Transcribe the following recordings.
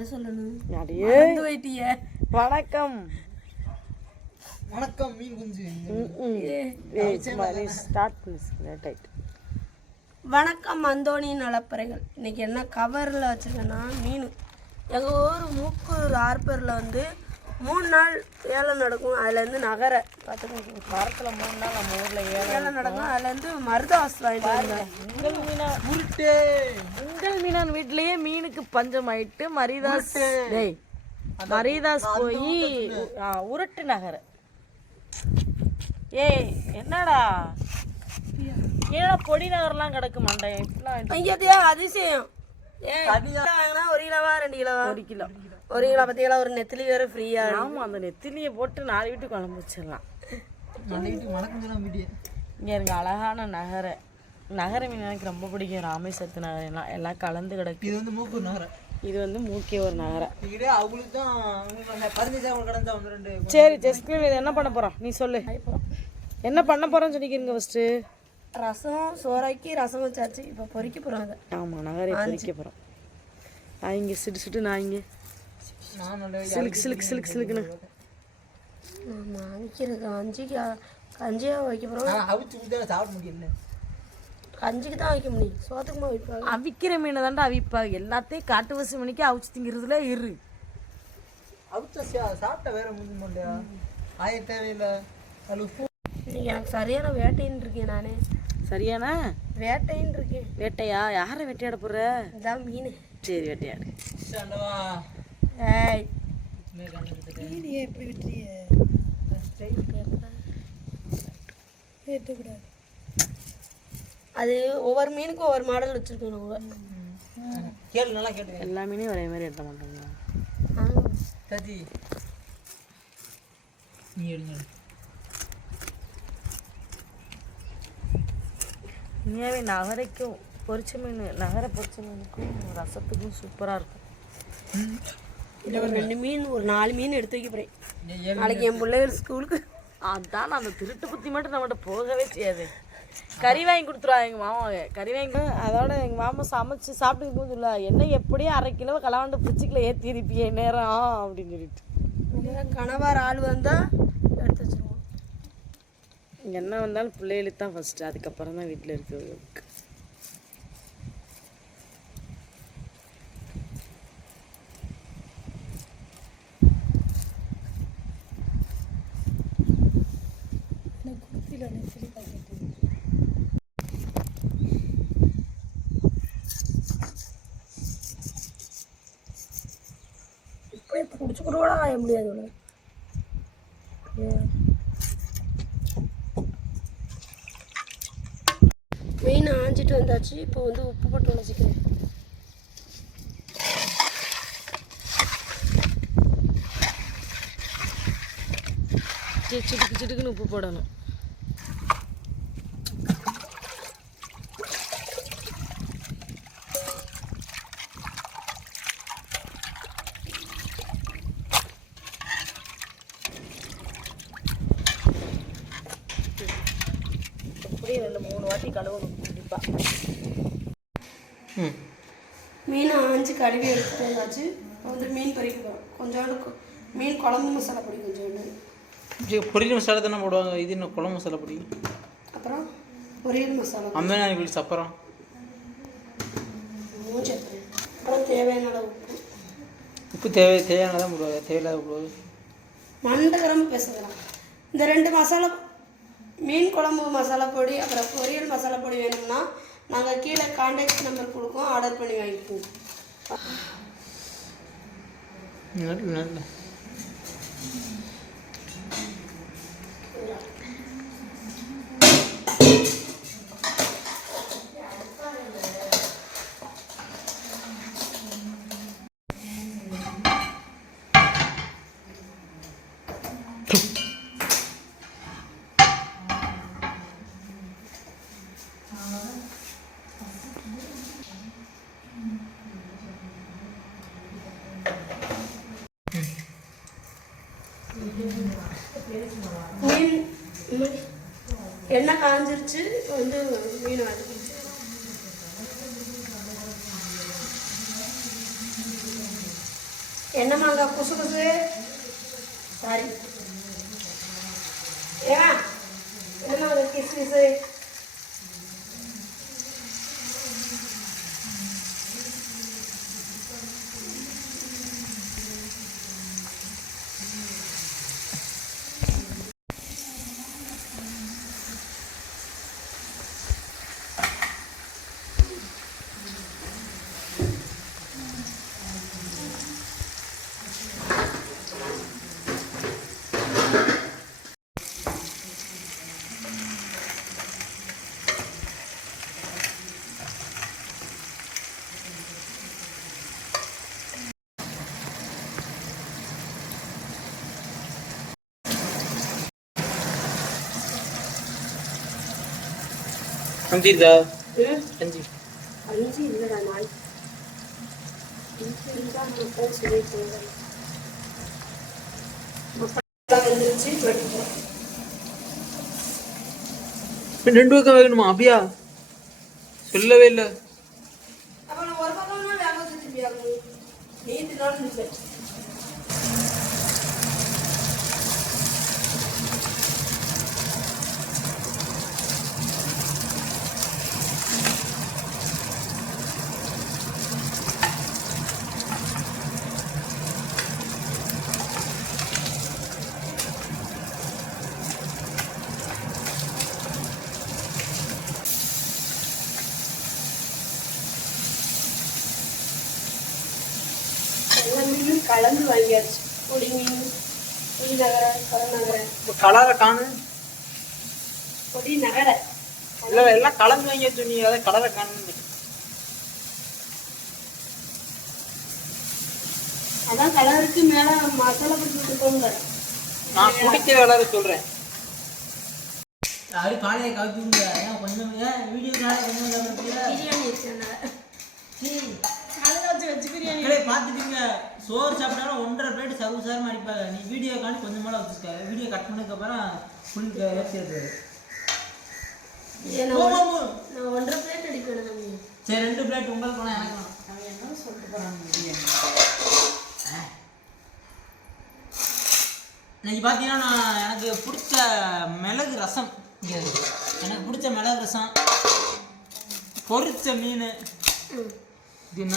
எதை சொல்லணும். அடியே. வணக்கம். வணக்கம் மீன் குஞ்சு. ஸ்டார்ட் பண்ணி வணக்கம் அந்தோணி நலப்பறைகள் இன்னைக்கு என்ன கவரில் வச்சுருக்கேன்னா மீன். எங்கள் ஊர் மூக்கூர் ஆர்பரில் வந்து மூணு நாள் ஏலம் நடக்கும். அதுலேருந்து நகர. பார்த்துக்கோங்க வாரத்தில் மூணு நாள் நம்ம ஊரில் ஏழை ஏலம் நடக்கும். அதுலேருந்து மருதாஸ் உங்கள் மீனா. உருட்டு. உங்கள் மீனான் வீட்லயே மீனுக்கு பஞ்சம் ஆயிட்டு மரிதாஸ் டேய் மரிதாஸ் போய் உருட்டு நகர. ஏய் என்னடா? ஏன்னா பொடி நகர்லாம் கிடக்கு மண்டை. இப்படிலாம் ஐயதே அதிசயம். ஏன் வாங்கினா ஒரு கிலோவா ரெண்டு கிலோவா? ஒரு கிலோ. ஒரு கிலோ பார்த்தீங்களா ஒரு நெத்திலி வேறு ஃப்ரீயாக ஆமா அந்த நெத்திலியை போட்டு நாலு வீட்டுக்கு குழம்பு வச்சிடலாம். இங்கே இருக்க அழகான நகர நகர மீன் எனக்கு ரொம்ப பிடிக்கும். ராமேஸ்வரத்து நகரம் எல்லாம் எல்லாம் கலந்து கிடக்கு. இது வந்து மூக்கூர் நகரம் இது வந்து மூக்கிய ஒரு நகரம் இதே அவங்களுக்கு தான் சரி ஜஸ்கின் இது என்ன பண்ண போறோம் நீ சொல்லு. என்ன பண்ண போறோம்னு சொல்லிக்கிறீங்க ஃபர்ஸ்ட் ரசம் சோறாக்கி ரசம் வச்சாச்சு. இப்போ பொரிக்க போகிறோம் அதை ஆமா நகரை பொறிக்க போறோம். நான் இங்க சிட்டு சிட்டு நான் இங்க. சிலுக்கு சிலுக்கு சிலுக்கு சிலுக்குன்னு. ஆமாம் அவிக்கிறது கஞ்சிக்கு கஞ்சியாக வைக்க போகிறோம் அவிச்சு சாப்பிட முடியல கஞ்சிக்கு தான் வைக்க முடியும். சோத்துக்குமா வைப்பாங்க? அவிக்கிற மீனை தாண்டா அவிப்பா. எல்லாத்தையும் காட்டு வசி மணிக்கு அவிச்சு திங்கிறதுல இரு. அவிச்சா சா- சாப்பிட்ட வேற முடிஞ்ச மாட்டியா ஆய தேவையில்லை. இன்னைக்கு எனக்கு சரியான வேட்டைன்னு இருக்கேன் நான். சரியானா? வேட்டைன்னு இருக்கேன். வேட்டையா? யாரை வேட்டையாட போற இதான் மீன். சரி வேட்டையாடு. ஏய். எப்படி விட்டுறிய? அது ஒவ்வொரு மீனுக்கும் ஒவ்வொரு மாடல் வச்சுருக்கோம் நம்ம. கேளு நல்லா கேட்டு எல்லா மீனையும் ஒரே மாதிரி எடுத்த மாட்டோங்க. சதி நீ எடுங்க. உண்மையாகவே நகரைக்கும் பொரிச்ச மீன் நகர பொரிச்ச மீனுக்கும் ரசத்துக்கும் சூப்பராக இருக்கும். இதுல ஒரு ரெண்டு மீன் ஒரு நாலு மீன் எடுத்து வைக்க போகிறேன் நாளைக்கு என் பிள்ளைகள் ஸ்கூலுக்கு. அதான் அந்த திருட்டு புத்தி மட்டும் நம்மகிட்ட போகவே செய்யாது. கறி வாங்கி கொடுத்துருவா எங்கள் மாமாவை கறி வாங்கி அதோட எங்கள் மாமா சமைச்சு சாப்பிட்டு போது இல்லை என்ன எப்படியும் அரை கிலோ கலவாண்டு பிச்சுக்கில் ஏற்றி இருப்பியே நேரம் அப்படின்னு சொல்லிட்டு. கணவர் ஆள் வந்தால் எடுத்து வச்சிருவோம். என்ன வந்தாலும் பிள்ளைகளுக்கு தான் ஃபஸ்ட்டு அதுக்கப்புறம் தான் வீட்டில் இருக்கிறவங்களுக்கு. பிடிச்சி கூட கூட ஆய முடியாது இவ்வளோ. மீன் ஆஞ்சிட்டு வந்தாச்சு இப்போ வந்து உப்பு போட்டு உழைச்சிக்கிறேன் சி- சிட்டுக்கு சிட்டுக்குன்னு உப்பு போடணும். அப்படியே ரெண்டு மூணு வாட்டி கழுவணும் கண்டிப்பாக மீன் ஆஞ்சு கழுவி எடுத்துட்டு வந்தாச்சு. வந்து மீன் பறிக்க போகிறோம் கொஞ்சோண்டு மீன் குழம்பு மசாலா பொடி கொஞ்சோண்டு. பொரியல் மசாலா தானே போடுவாங்க? இது என்ன குழம்பு மசாலா பொடி? அப்புறம் பொரியல் மசாலா அம்மா நான் வீட்டு சப்பரம் அப்புறம் தேவையான அளவு உப்பு. உப்பு தேவை தேவையானதான் போடுவாங்க. தேவையில்லாத போடுவாங்க மண்டகரம் பேசுகிறேன் இந்த ரெண்டு மசாலா மீன் குழம்பு மசாலா பொடி அப்புறம் பொரியல் மசாலா பொடி வேணும்னா நாங்கள் கீழே காண்டாக்ட் நம்பர் கொடுக்கோம் ஆர்டர் பண்ணி வாங்கிக்குவோம் நல்ல நல்ல மீன் மீன் எண்ணெய் காஞ்சிருச்சு இப்போ வந்து மீன் வாங்கி என்ன மாங்காய் குசு குசு சாரி ஏன் என்ன மாங்காய் கிசு கிசு. அஞ்சிருக்கா ம் அஞ்சு அஞ்சு இல்லைடா வெடிப்போம் ரெண்டு பக்கம் வேகணுமா அப்படியா சொல்லவே இல்லை அப்போ நான் ஒரு பக்கம்னா வேக வச்சு திருப்பி ஆகணும் நீட்டு நாள் இருப்பேன் எல்லா கலந்து வாங்கியாச்சு. பொடி மீன் பொடி நகர கருநகர கலரை காணு. பொடி நகர. இல்லை எல்லாம் கலந்து வாங்கி சொன்னீங்க அதை கலரை காணு அதான் கலருக்கு மேல மசாலா போட்டு விட்டுக்கோங்க நான் குடிக்கிற கலரை சொல்கிறேன் அது காலையை கவுத்துங்க கொஞ்சம் வீடியோ கொஞ்சம் கவனிக்கல? பிரியாணி. மக்களே பார்த்துட்டீங்க சோறு சாப்பிட்டாலும் ஒன்றரை பிளேட் சர்வ சாரமாக அடிப்பாங்க. நீ வீடியோ காணி கொஞ்சம் மேலே வச்சுருக்க. வீடியோ கட் பண்ணதுக்கப்புறம் ஃபுல் நான் ஒன்றரை பிளேட் அடிக்கணும் சரி ரெண்டு பிளேட் உங்களுக்கு எனக்கு வேணாம். அவன் என்ன சொல்லிட்டு போகிறாங்க பிரியாணி இன்னைக்கு பார்த்தீங்கன்னா நான் எனக்கு பிடிச்ச மிளகு ரசம். எனக்கு பிடிச்ச மிளகு ரசம். பொரிச்ச மீன். இது என்ன?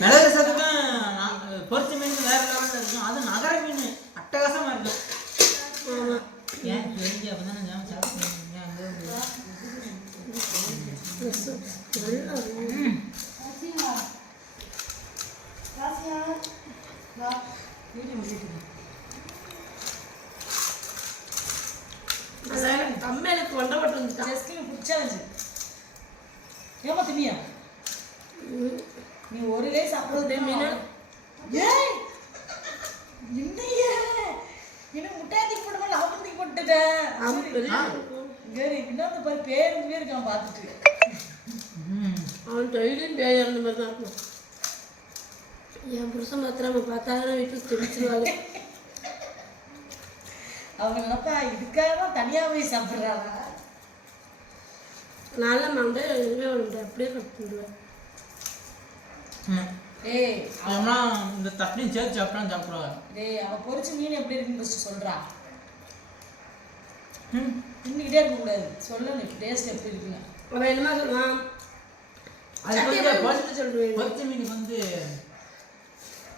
மிளகு ரசத்துக்கும் நான் பொரிச்ச மீன் வேற லெவலில் இருக்கும். அது நகர மீன் அட்டகாசமாக இருக்கும். ஏன் தெரிஞ்சு அப்போ தானே ஜாம சாப்பிட்டு அங்கே நல்லா இருக்கும். அதான் கம்மியாளுக்கு ஒன்றரை பட்டு வந்துட்டான். டெஸ்டிங் பிடிச்சாச்சு ஏமா திமியா? நீ ஒரு லே சாப்பிடுறது மீனா? ஏய்! என்னையா? என்ன முட்டாத்தி போடுமா போட்டுட்டேன். வேறு இன்னொரு பாரு பேருந்து பேர் இருக்கான் பார்த்துட்டு அவன் டெய்லியும் பேய் இறந்த மாதிரி தான் இருக்கும். என் புருஷன் மாத்திரம் பார்த்தாலும் வீட்டுக்கு தெரிச்சிருவாங்க அவங்க நினைப்பா இதுக்காக தான் தனியாக போய் சாப்பிட்றாங்க நல்ல மண்டை எதுவுமே அப்படியே கட் ஏய் அவனா இந்த தட்டையும் சேர்த்து சாப்பிட்டான்னு சாப்பிடுவாங்க டேய் அவ பொரிச்ச மீன் எப்படி இருக்குன்னு சொல்றா. ம். தின்னுக்கிட்டே இருக்கக்கூடாது சொல்லணும் டேஸ்ட் எப்படி இருக்குன்னு. அவன் என்னமா சொல்லுவான் அது வந்து சொல்லுவேன் பொரிச்ச மீனுக்கு வந்து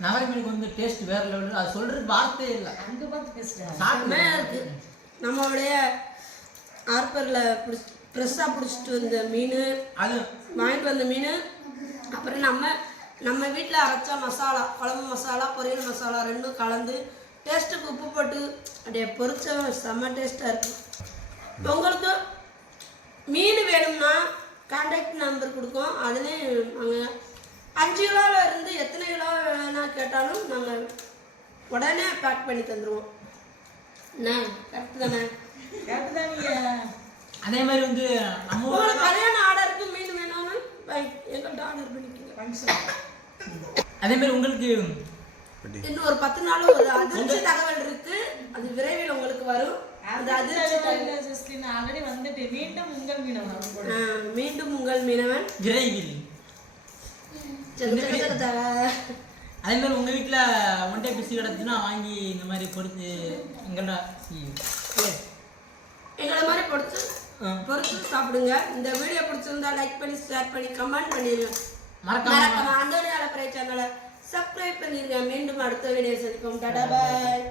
நகர மீனுக்கு வந்து டேஸ்ட் வேற லெவல் அது சொல்றது வார்த்தையே இல்லை. அங்கே பார்த்து பேசுகிறேன் செம்மையா இருக்கு. நம்மளுடைய ஆர்பரில் பிடிச்சி ஃப்ரெஷ்ஷாக பிடிச்சிட்டு வந்த மீன் அது வாங்கிட்டு வந்த மீன் அப்புறம் நம்ம நம்ம வீட்டில் அரைச்ச மசாலா குழம்பு மசாலா பொரியல் மசாலா ரெண்டும் கலந்து டேஸ்ட்டுக்கு உப்பு போட்டு அப்படியே பொரிச்ச செம்ம டேஸ்ட்டாக இருக்கும். உங்களுக்கு மீன் வேணும்னா கான்டாக்ட் நம்பர் கொடுக்கோம். அதிலே நாங்கள் அஞ்சு கிலோவில் இருந்து எத்தனை கிலோ வேணா கேட்டாலும் நாங்கள் உடனே பேக் பண்ணி தந்துடுவோம் என்ன கரெக்டு தானே? கரெக்டு தானீங்க அதே மாதிரி வந்து நம்ம ஊர்ல உங்களுக்கு கல்யாண ஆர்டருக்கு மீன் வேணும்னா எங்கள்கிட்ட ஆர்டர் பண்ணிக்கோங்க. ஃபங்க்ஷன் அதே மாதிரி உங்களுக்கு இன்னும் ஒரு பத்து நாள் ஒரு அதிர்ச்சி தகவல் இருக்கு. அது விரைவில் உங்களுக்கு வரும். ஆல்ரெடி வந்துட்டு மீண்டும் உங்கள் மீனவன் மீண்டும் உங்கள் மீனவன் விரைவில். அதே மாதிரி உங்கள் வீட்டில் ஒன் டே பிசி கிடச்சுன்னா வாங்கி இந்த மாதிரி பொறுத்து எங்கள்டா எங்களை மாதிரி பொறுத்து பொறுத்து சாப்பிடுங்க. இந்த வீடியோ பிடிச்சிருந்தா லைக் பண்ணி ஷேர் பண்ணி கமெண்ட் பண்ணிருங்க. மறக்காம அந்த சேனலை சப்ஸ்கிரைப் பண்ணிருங்க. மீண்டும் அடுத்த வீடியோ சந்திப்போம். டாடா பாய்